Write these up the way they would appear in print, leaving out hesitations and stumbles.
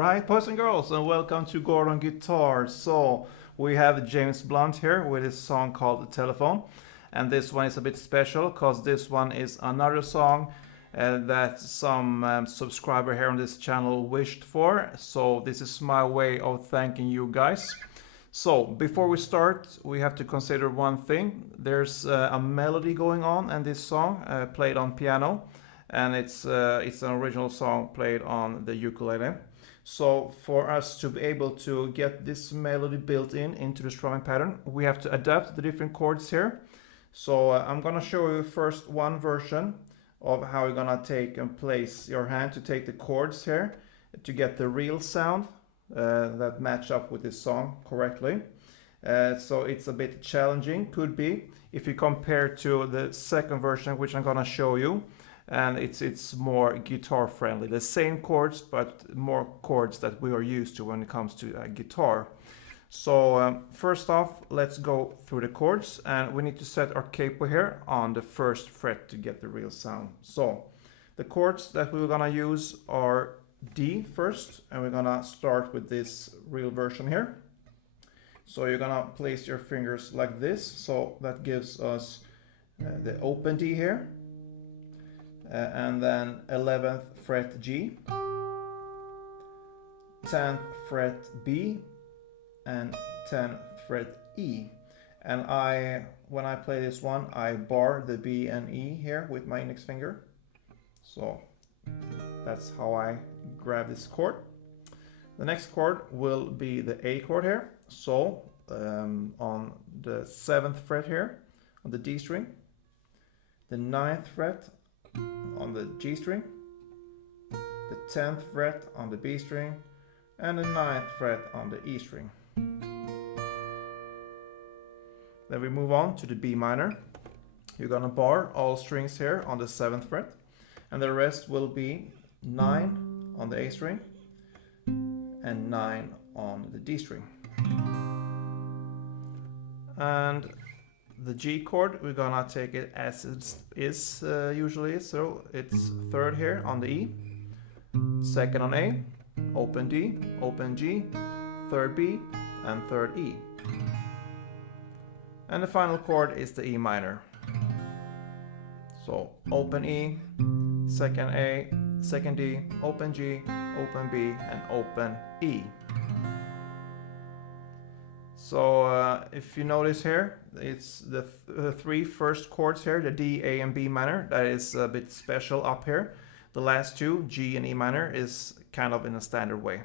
Alright, boys and girls, and welcome to Gordon Guitar. So, we have James Blunt here with his song called The Telephone. And this one is a bit special because this one is another song that some subscriber here on this channel wished for. So, this is my way of thanking you guys. So, before we start, we have to consider one thing. There's a melody going on in this song played on piano. And it's an original song played on the ukulele. So for us to be able to get this melody built into the strumming pattern, we have to adapt the different chords here. So I'm gonna show you first one version of how you're gonna take and place your hand to take the chords here to get the real sound that match up with this song correctly. So it's a bit challenging, could be, if you compare to the second version, which I'm gonna show you. And it's more guitar friendly. The same chords, but more chords that we are used to when it comes to guitar. So first off, let's go through the chords, and we need to set our capo here on the first fret to get the real sound. So the chords that we're gonna use are D first, and we're gonna start with this real version here. So you're gonna place your fingers like this, so that gives us the open D here. And then 11th fret G, 10th fret B, and 10th fret E. And when I play this one, I bar the B and E here with my index finger. So that's how I grab this chord. The next chord will be the A chord here. So on the 7th fret here, on the D string, the 9th fret on the G string, the 10th fret on the B string, and the 9th fret on the E string. Then we move on to the B minor. You're gonna bar all strings here on the 7th fret, and the rest will be 9 on the A string and 9 on the D string. And the G chord, we're gonna take it as it is usually, so it's 3rd here on the E, 2nd on A, open D, open G, 3rd B, and 3rd E. And the final chord is the E minor. So open E, 2nd A, 2nd D, open G, open B, and open E. So if you notice here, it's the three first chords here, the D, A, and B minor, that is a bit special up here. The last two, G and E minor, is kind of in a standard way.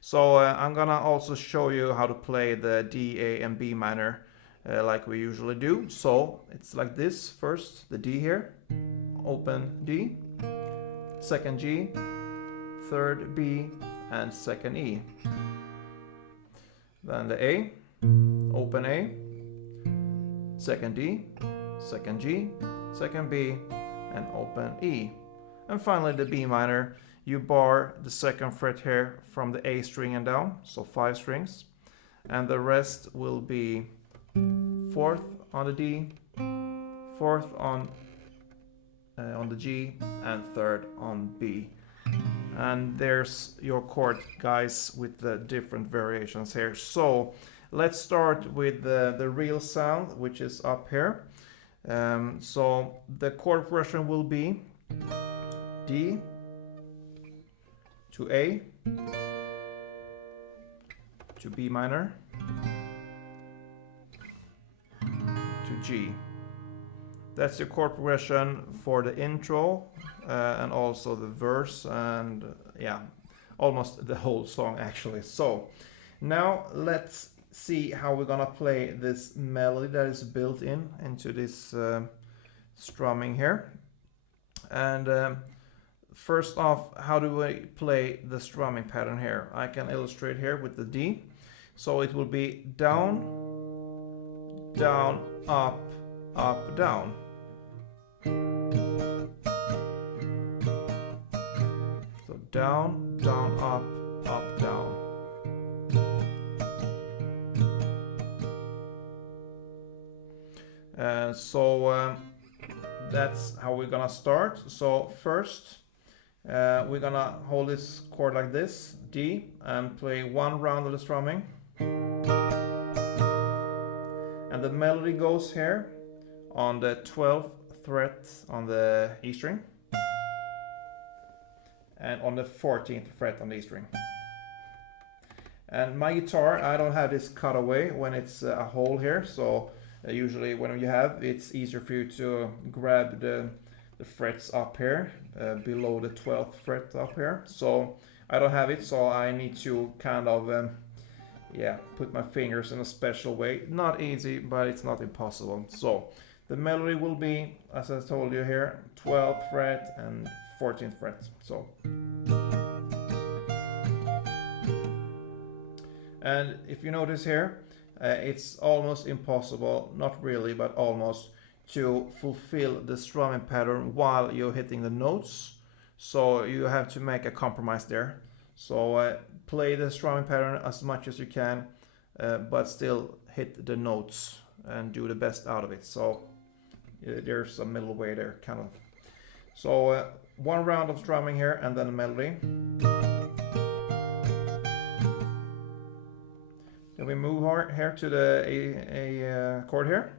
So I'm gonna also show you how to play the D, A, and B minor like we usually do. So it's like this: first the D here, open D, 2nd G, 3rd B, and 2nd E. Then the A, open A, 2nd D, 2nd G, 2nd B, and open E. And finally the B minor, you bar the 2nd fret here from the A string and down, so 5 strings. And the rest will be 4th on the D, 4th on the G, and 3rd on B. And there's your chord, guys, with the different variations here. So let's start with the real sound, which is up here. So the chord progression will be D to A to B minor to G. That's the chord progression for the intro and also the verse, and yeah, almost the whole song actually. So now let's see how we're gonna play this melody that is built into this strumming here. And first off, how do we play the strumming pattern here? I can illustrate here with the D. So it will be down, down, up, up, down. So down, down, up, up, down. So that's how we're gonna start. So first We're gonna hold this chord like this, D, and play one round of the strumming. And the melody goes here on the 12th fret on the E string and on the 14th fret on the E string. And my guitar, I don't have this cutaway when it's a hole here, so usually when you have, it's easier for you to grab the frets up here, below the 12th fret up here. So I don't have it, so I need to kind of put my fingers in a special way. Not easy, but it's not impossible. So the melody will be, as I told you here, 12th fret and 14th fret. So, and if you notice here, it's almost impossible, not really, but almost, to fulfill the strumming pattern while you're hitting the notes. So you have to make a compromise there. So play the strumming pattern as much as you can, but still hit the notes and do the best out of it. So there's a middle way there, kind of. So one round of strumming here and then a melody. Then we move here to the A chord here.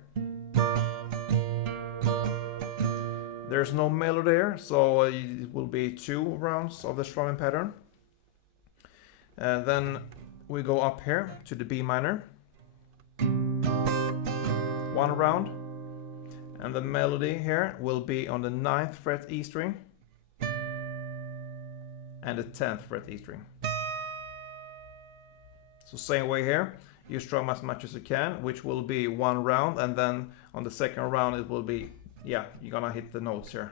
There's no melody there, so it will be 2 rounds of the strumming pattern. And then we go up here to the B minor. 1 round. And the melody here will be on the 9th fret E string and the 10th fret E string. So same way here, you strum as much as you can, which will be 1 round, and then on the second round it will be, you're gonna hit the notes here.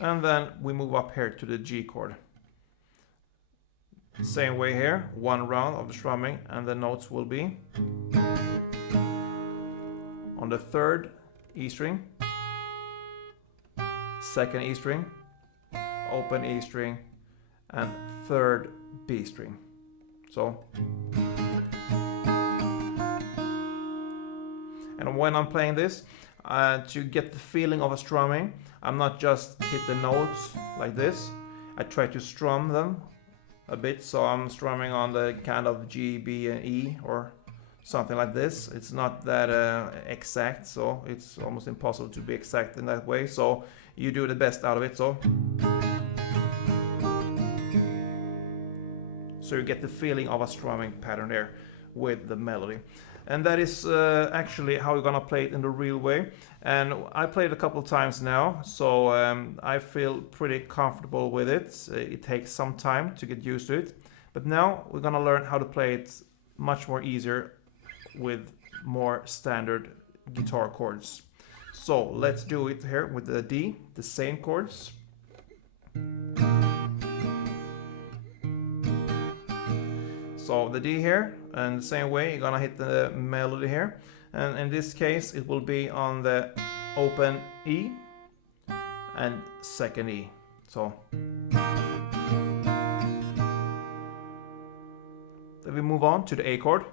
And then we move up here to the G chord. Same way here, 1 round of the strumming, and the notes will be on the 3rd E string, 2nd E string, open E string, and 3rd B string. So, and when I'm playing this, to get the feeling of a strumming, I'm not just hit the notes like this. I try to strum them a bit, so I'm strumming on the kind of G, B, and E, or something like this. It's not that exact, so it's almost impossible to be exact in that way. So you do the best out of it. So you get the feeling of a strumming pattern there with the melody. And that is actually how you're gonna play it in the real way. And I played a couple of times now, so I feel pretty comfortable with it. It takes some time to get used to it. But now we're gonna learn how to play it much more easier with more standard guitar chords. So let's do it here with the D, the same chords. So the D here, and the same way you're gonna hit the melody here, and in this case it will be on the open E and 2nd E. So then we move on to the A chord.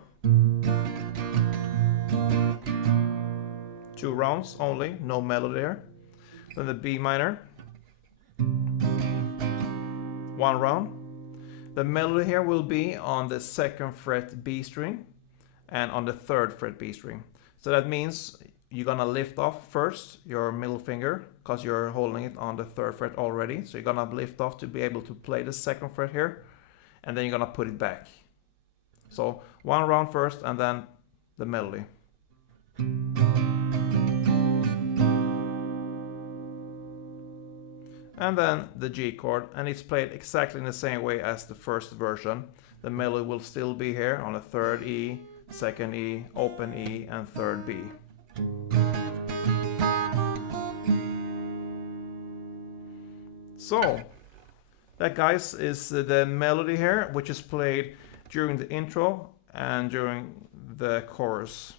2 rounds only, no melody there. Then the B minor, 1 round. The melody here will be on the 2nd fret B string and on the 3rd fret B string. So that means you're gonna lift off first your middle finger because you're holding it on the 3rd fret already. So you're gonna lift off to be able to play the 2nd fret here, and then you're gonna put it back. So 1 round first and then the melody. And then the G chord, and it's played exactly in the same way as the first version. The melody will still be here on the 3rd E, 2nd E, open E, and 3rd B. So, that, guys, is the melody here, which is played during the intro and during the chorus.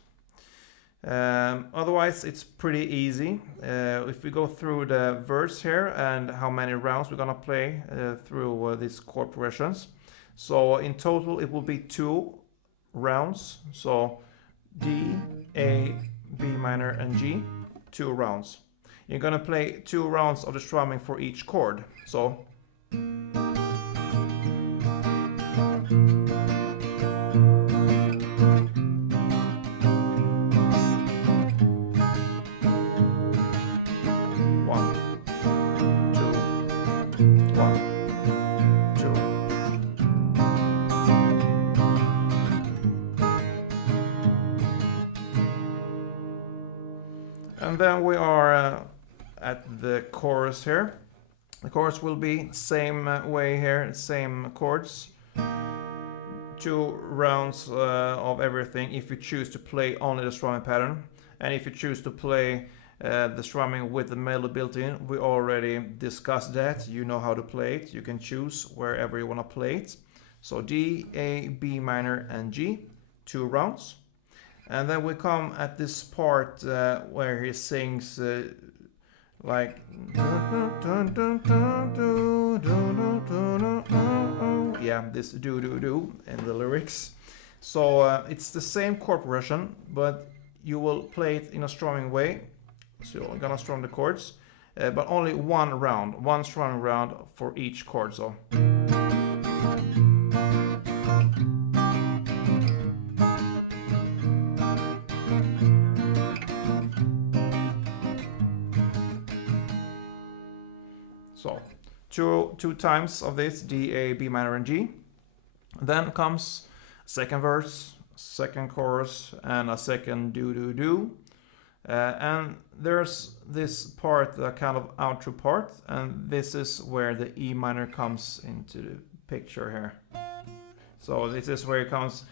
Otherwise it's pretty easy. If we go through the verse here and how many rounds we're gonna play through these chord progressions. So in total it will be 2 rounds. So D, A, B minor and G. 2 rounds. You're gonna play 2 rounds of the strumming for each chord. So and then we are at the chorus here. The chorus will be same way here, same chords. 2 rounds of everything if you choose to play only the strumming pattern. And if you choose to play the strumming with the melody built in, we already discussed that. You know how to play it. You can choose wherever you want to play it. So D, A, B minor, and G, 2 rounds. And then we come at this part where he sings like yeah, this do do do in the lyrics. So it's the same chord progression, but you will play it in a strumming way. So you're gonna strum the chords, but only one strumming round for each chord. So two times of this, D, A, B minor, and G. Then comes second verse, second chorus, and a second do do do. And there's this part, the kind of outro part, and this is where the E minor comes into the picture here. So this is where it comes.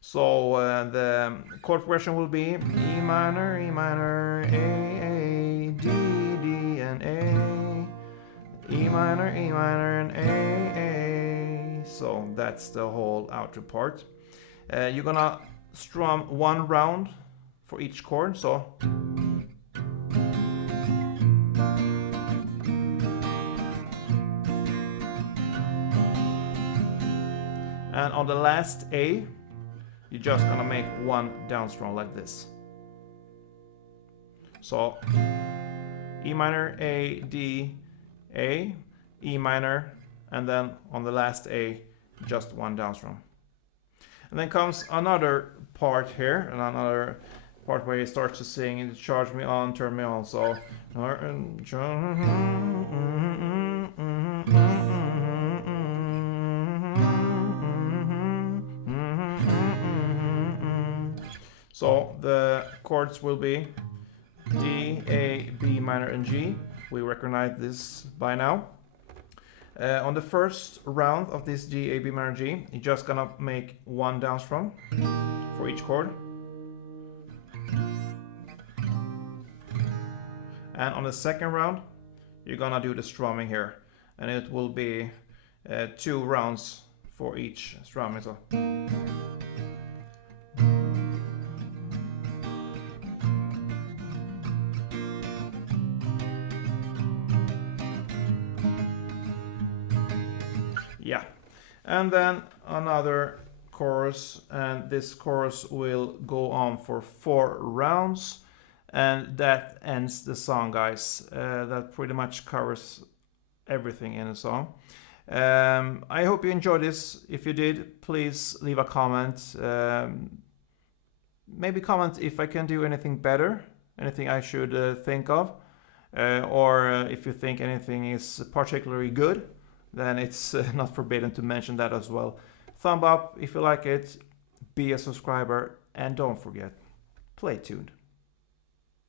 So the chord progression will be E minor, A, D, D, and A, E minor, and A. So that's the whole outro part. You're gonna strum 1 round for each chord. So and on the last A, you're just gonna make 1 down strum like this. So E minor, A, D, A, E minor, and then on the last A, just 1 down strum. And then comes another part here, and another part where he starts to sing, charge me on, turn me on. So so the chords will be D, A, B minor, and G. We recognize this by now. On the first round of this D, A, B minor, G, you're just gonna make 1 down strum for each chord. And on the second round, you're gonna do the strumming here, and it will be 2 rounds for each strumming. So yeah, and then another chorus, and this chorus will go on for 4 rounds, and that ends the song, guys. That pretty much covers everything in the song. I hope you enjoyed this. If you did, please leave a comment. Maybe comment if I can do anything better, anything I should think of, or if you think anything is particularly good, then it's not forbidden to mention that as well. Thumb up if you like it, be a subscriber, and don't forget, play tuned.